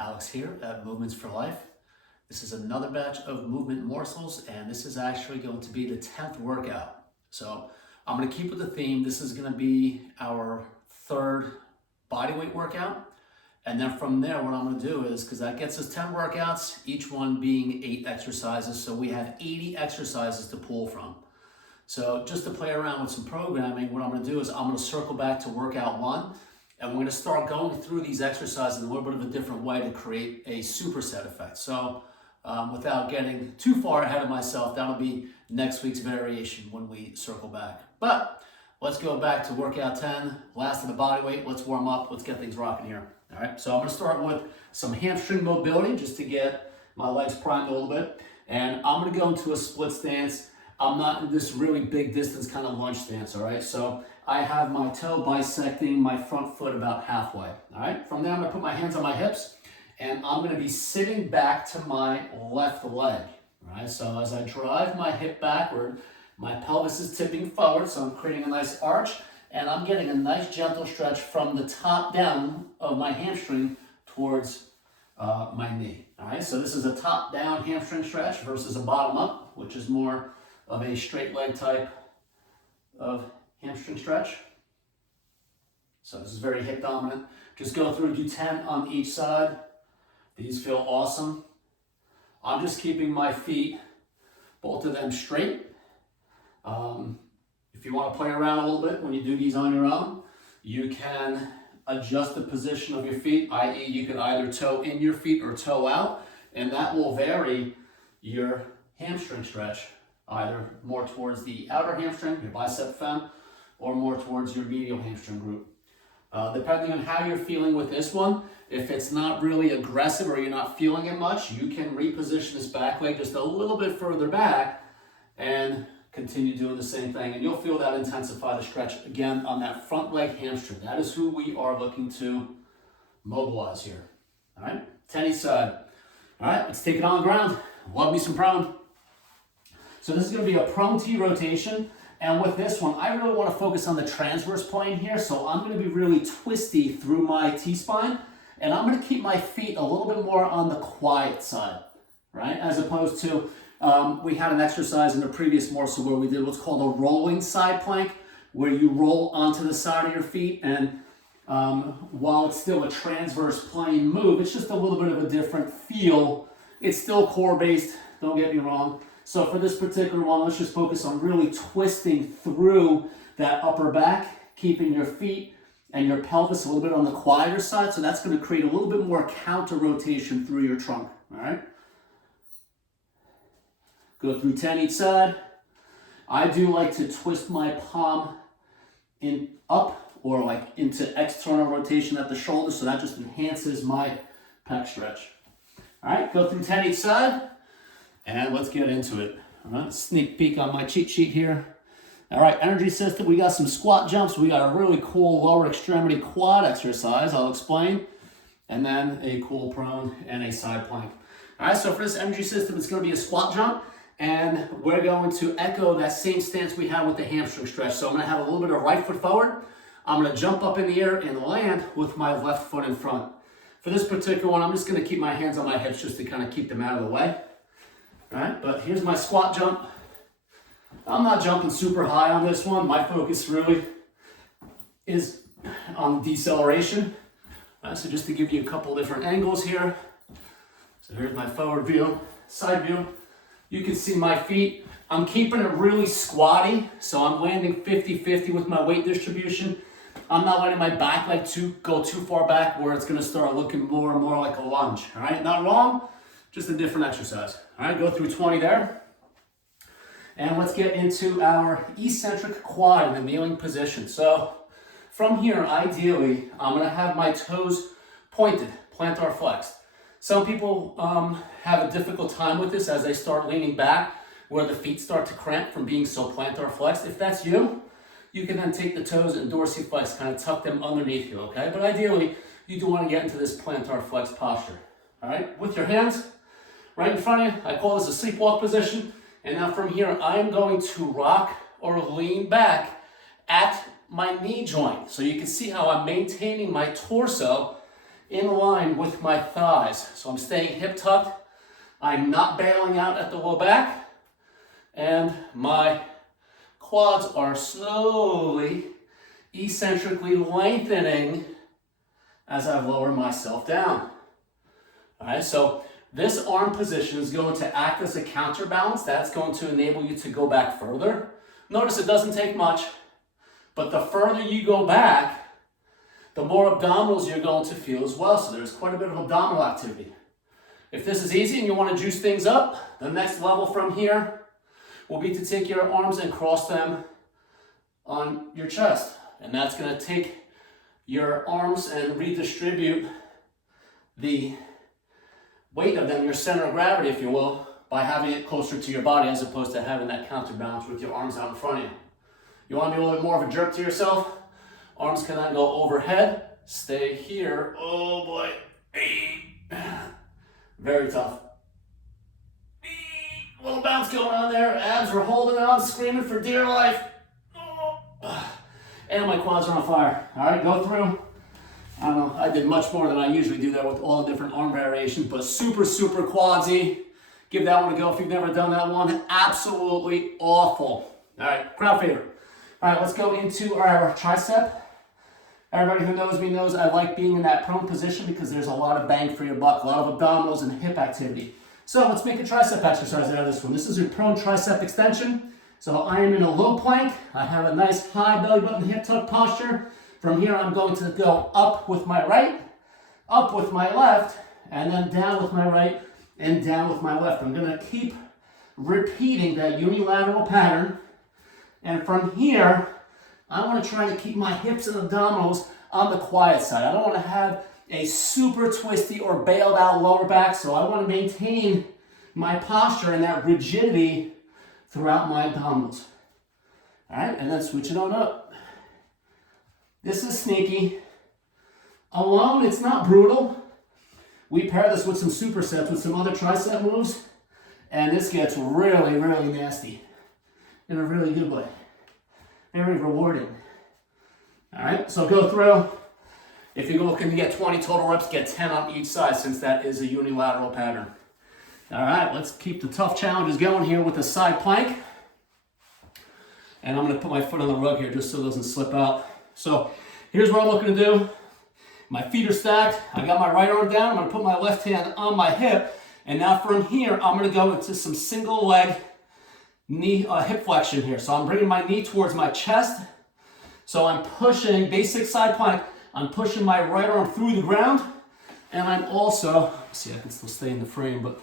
Alex here at Movements for Life. This is another batch of movement morsels, and this is actually going to be the 10th workout. So I'm going to keep with the theme. This is going to be our third bodyweight workout. And then from there, what I'm going to do is, because that gets us 10 workouts, each one being 8 exercises. So we have 80 exercises to pull from. So just to play around with some programming, what I'm going to do is I'm going to circle back to workout 1. And we're going to start going through these exercises in a little bit of a different way to create a superset effect. So without getting too far ahead of myself, that'll be next week's variation when we circle back. But let's go back to workout 10, last of the body weight. Let's warm up. Let's get things rocking here. All right, so I'm going to start with some hamstring mobility just to get my legs primed a little bit. And I'm going to go into a split stance. I'm not in this really big distance kind of lunge stance, all right? So I have my toe bisecting my front foot about halfway, all right? From there, I'm gonna put my hands on my hips, and I'm gonna be sitting back to my left leg, all right? So as I drive my hip backward, my pelvis is tipping forward, so I'm creating a nice arch, and I'm getting a nice gentle stretch from the top down of my hamstring towards my knee, all right? So this is a top down hamstring stretch versus a bottom up, which is more of a straight leg type of hamstring stretch. So this is very hip dominant. Just go through, do 10 on each side. These feel awesome. I'm just keeping my feet, both of them straight. If you want to play around a little bit when you do these on your own, you can adjust the position of your feet, i.e. you can either toe in your feet or toe out, and that will vary your hamstring stretch, either more towards the outer hamstring, your bicep fem, or more towards your medial hamstring group. Depending on how you're feeling with this one, if it's not really aggressive or you're not feeling it much, you can reposition this back leg just a little bit further back and continue doing the same thing. And you'll feel that intensify the stretch again on that front leg hamstring. That is who we are looking to mobilize here. All right, 10 each side. All right, let's take it on the ground. Love me some prone. So this is going to be a prone T rotation, and with this one, I really want to focus on the transverse plane here, so I'm going to be really twisty through my T-spine, and I'm going to keep my feet a little bit more on the quiet side, right? As opposed to, we had an exercise in the previous morsel where we did what's called a rolling side plank, where you roll onto the side of your feet, and while it's still a transverse plane move, it's just a little bit of a different feel. It's still core-based, don't get me wrong. So for this particular one, let's just focus on really twisting through that upper back, keeping your feet and your pelvis a little bit on the quieter side. So that's going to create a little bit more counter rotation through your trunk, all right? Go through 10 each side. I do like to twist my palm in up or like into external rotation at the shoulder, so that just enhances my pec stretch. All right, go through 10 each side. And let's get into it. All right, sneak peek on my cheat sheet here. All right, energy system, we got some squat jumps. We got a really cool lower extremity quad exercise, I'll explain. And then a cool prone and a side plank. All right, so for this energy system, it's gonna be a squat jump. And we're going to echo that same stance we had with the hamstring stretch. So I'm gonna have a little bit of right foot forward. I'm gonna jump up in the air and land with my left foot in front. For this particular one, I'm just gonna keep my hands on my hips just to kind of keep them out of the way. All right, but here's my squat jump. I'm not jumping super high on this one. My focus really is on deceleration. All right, so just to give you a couple different angles here. So here's my forward view, side view. You can see my feet. I'm keeping it really squatty, so I'm landing 50-50 with my weight distribution. I'm not letting my back leg go too far back where it's gonna start looking more and more like a lunge. All right, not wrong, just a different exercise. All right, go through 20 there. And let's get into our eccentric quad in the kneeling position. So from here, ideally, I'm gonna have my toes pointed, plantar flexed. Some people have a difficult time with this as they start leaning back, where the feet start to cramp from being so plantar flexed. If that's you, you can then take the toes and dorsiflex, kind of tuck them underneath you, okay? But ideally, you do wanna get into this plantar flex posture. All right, with your hands right in front of you, I call this a sleepwalk position. And now from here, I'm going to rock or lean back at my knee joint. So you can see how I'm maintaining my torso in line with my thighs. So I'm staying hip tucked. I'm not bailing out at the low back. And my quads are slowly, eccentrically lengthening as I lower myself down. All right, so this arm position is going to act as a counterbalance. That's going to enable you to go back further. Notice it doesn't take much, but the further you go back, the more abdominals you're going to feel as well. So there's quite a bit of abdominal activity. If this is easy and you want to juice things up, the next level from here will be to take your arms and cross them on your chest. And that's going to take your arms and redistribute the weight of them, your center of gravity, if you will, by having it closer to your body as opposed to having that counterbalance with your arms out in front of you. You want to be a little bit more of a jerk to yourself? Arms can then go overhead. Stay here. Oh boy. Very tough. A little bounce going on there. Abs are holding on, screaming for dear life. And my quads are on fire. All right, go through. I don't know, I did much more than I usually do there with all the different arm variations, but super, super quadsy. Give that one a go if you've never done that one. Absolutely awful. All right, crowd favorite. All right, let's go into our tricep. Everybody who knows me knows I like being in that prone position because there's a lot of bang for your buck, a lot of abdominals and hip activity. So let's make a tricep exercise out of this one. This is your prone tricep extension. So I am in a low plank. I have a nice high belly button hip tuck posture. From here, I'm going to go up with my right, up with my left, and then down with my right and down with my left. I'm going to keep repeating that unilateral pattern. And from here, I want to try to keep my hips and abdominals on the quiet side. I don't want to have a super twisty or bailed out lower back, so I want to maintain my posture and that rigidity throughout my abdominals. All right, and then switch it on up. This is sneaky. Alone, it's not brutal. We pair this with some supersets, with some other tricep moves, and this gets really, really nasty in a really good way. Very rewarding. All right, so go through. If you're looking to get 20 total reps, get 10 on each side since that is a unilateral pattern. All right, let's keep the tough challenges going here with the side plank. And I'm gonna put my foot on the rug here just so it doesn't slip out. So here's what I'm looking to do. My feet are stacked. I got my right arm down. I'm gonna put my left hand on my hip. And now from here, I'm gonna go into some single leg knee hip flexion here. So I'm bringing my knee towards my chest. So I'm pushing, basic side plank. I'm pushing my right arm through the ground. And I'm also, see, I can still stay in the frame, but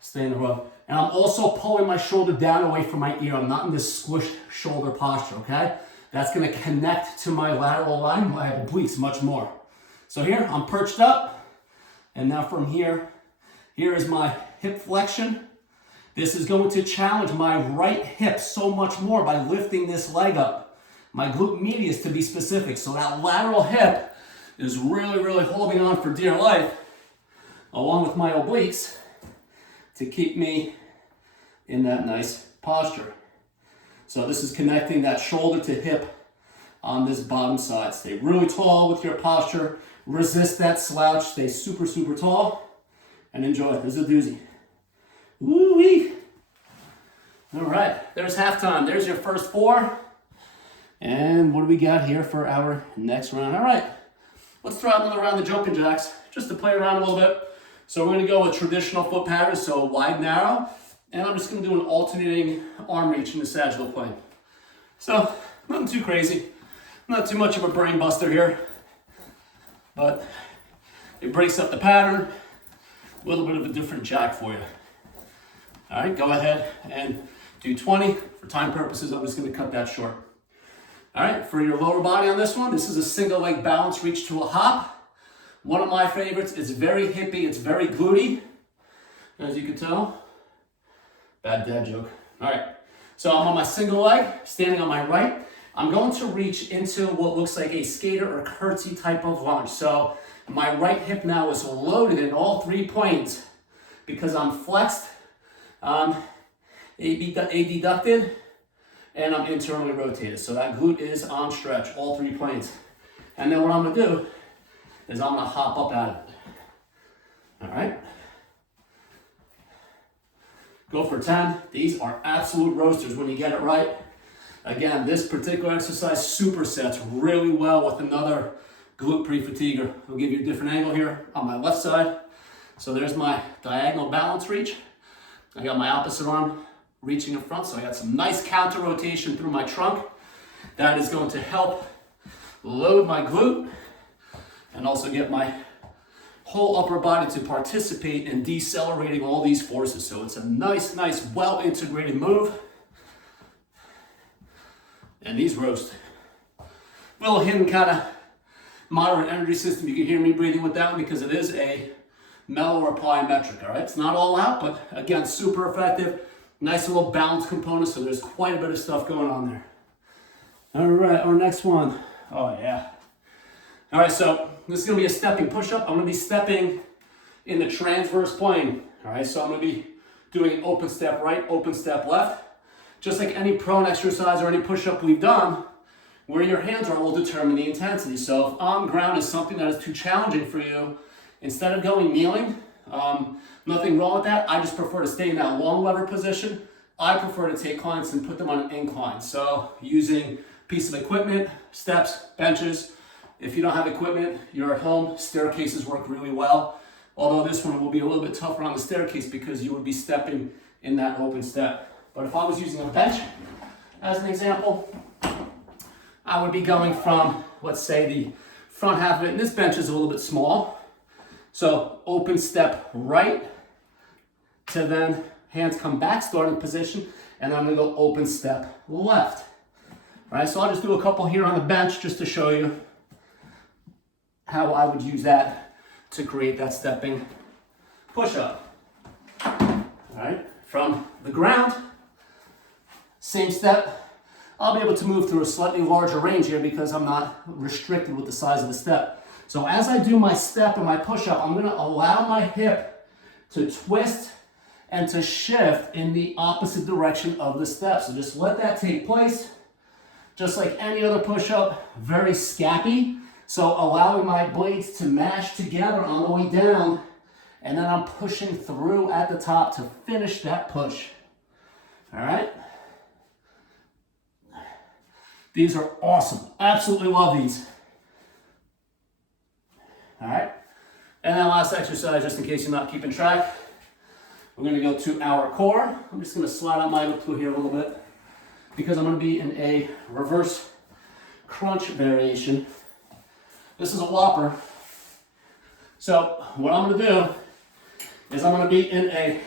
stay in the rug. And I'm also pulling my shoulder down away from my ear. I'm not in this squished shoulder posture, okay? That's gonna connect to my lateral line, my obliques much more. So here, I'm perched up. And now from here, here is my hip flexion. This is going to challenge my right hip so much more by lifting this leg up. My glute medius to be specific. So that lateral hip is really, really holding on for dear life, along with my obliques, to keep me in that nice posture. So this is connecting that shoulder to hip on this bottom side. Stay really tall with your posture. Resist that slouch. Stay super, super tall. And enjoy. This is a doozy. Woo-wee. All right. There's halftime. There's your first 4. And what do we got here for our next round? All right. Let's throw out another round of jumping jacks just to play around a little bit. So we're going to go with traditional foot patterns. So wide, narrow. And I'm just going to do an alternating arm reach in the sagittal plane. So, nothing too crazy. Not too much of a brain buster here. But it breaks up the pattern. A little bit of a different jack for you. All right, go ahead and do 20. For time purposes, I'm just going to cut that short. All right, for your lower body on this one, this is a single leg balance reach to a hop. One of my favorites. It's very hippie. It's very glutey, as you can tell. Bad dad joke. All right, so I'm on my single leg, standing on my right. I'm going to reach into what looks like a skater or curtsy type of lunge. So my right hip now is loaded in all 3 planes because I'm flexed, adducted, and I'm internally rotated. So that glute is on stretch, all 3 planes. And then what I'm gonna do is I'm gonna hop up out of it. All right? Go for 10. These are absolute roasters when you get it right. Again, this particular exercise supersets really well with another glute pre-fatiguer. I'll give you a different angle here on my left side. So there's my diagonal balance reach. I got my opposite arm reaching in front, so I got some nice counter rotation through my trunk. That is going to help load my glute and also get my whole upper body to participate in decelerating all these forces. So it's a nice, well-integrated move. And these roast. Little hidden kind of moderate energy system. You can hear me breathing with that one because it is a mellow or plyometric, all right? It's not all out, but again, super effective. Nice little balance component, so there's quite a bit of stuff going on there. All right, our next one. Oh, yeah. All right, so this is gonna be a stepping push-up. I'm gonna be stepping in the transverse plane. All right, so I'm gonna be doing an open step right, open step left. Just like any prone exercise or any push-up we've done, where your hands are will determine the intensity. So if on ground is something that is too challenging for you, instead of going kneeling, nothing wrong with that. I just prefer to stay in that long lever position. I prefer to take clients and put them on an incline. So using a piece of equipment, steps, benches. If you don't have equipment, you're at home, staircases work really well. Although this one will be a little bit tougher on the staircase because you would be stepping in that open step. But if I was using a bench as an example, I would be going from, let's say, the front half of it, and this bench is a little bit small. So open step right to then hands come back, starting position, and I'm gonna go open step left. All right, so I'll just do a couple here on the bench just to show you how I would use that to create that stepping push-up. All right, from the ground, same step. I'll be able to move through a slightly larger range here because I'm not restricted with the size of the step. So as I do my step and my push-up, I'm gonna allow my hip to twist and to shift in the opposite direction of the step. So just let that take place. Just like any other push-up, very scappy. So allowing my blades to mash together on the way down, and then I'm pushing through at the top to finish that push. All right? These are awesome. Absolutely love these. All right? And then last exercise, just in case you're not keeping track, we're gonna go to our core. I'm just gonna slide out my glute here a little bit because I'm gonna be in a reverse crunch variation. This is a whopper. So what I'm gonna do is I'm gonna be in a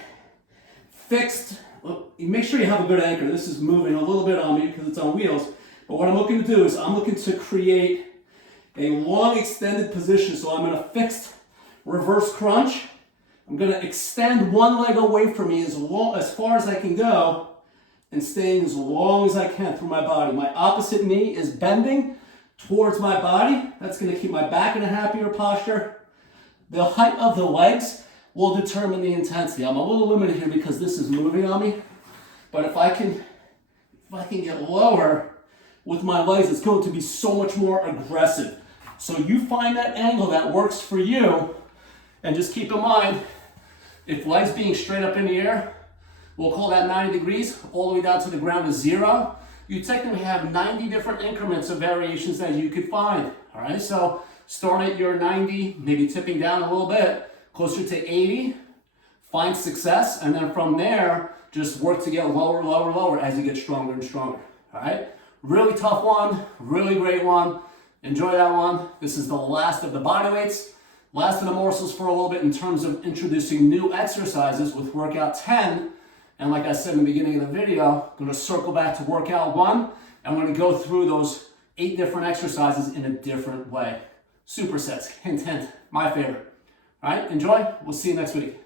fixed, make sure you have a good anchor. This is moving a little bit on me because it's on wheels. But what I'm looking to do is I'm looking to create a long extended position. So I'm in a fixed reverse crunch. I'm gonna extend one leg away from me as far as I can go and staying as long as I can through my body. My opposite knee is bending towards my body. That's gonna keep my back in a happier posture. The height of the legs will determine the intensity. I'm a little limited here because this is moving on me. But if I can get lower with my legs, it's going to be so much more aggressive. So you find that angle that works for you, and just keep in mind, if legs being straight up in the air, we'll call that 90 degrees, all the way down to the ground is 0. You technically have 90 different increments of variations that you could find, all right? So start at your 90, maybe tipping down a little bit, closer to 80, find success, and then from there, just work to get lower, lower, lower as you get stronger and stronger, all right? Really tough one, really great one. Enjoy that one. This is the last of the body weights, last of the morsels for a little bit in terms of introducing new exercises with workout 10. And like I said in the beginning of the video, I'm gonna circle back to workout 1, and we're gonna go through those 8 different exercises in a different way. Supersets, hint, hint, my favorite. All right, enjoy. We'll see you next week.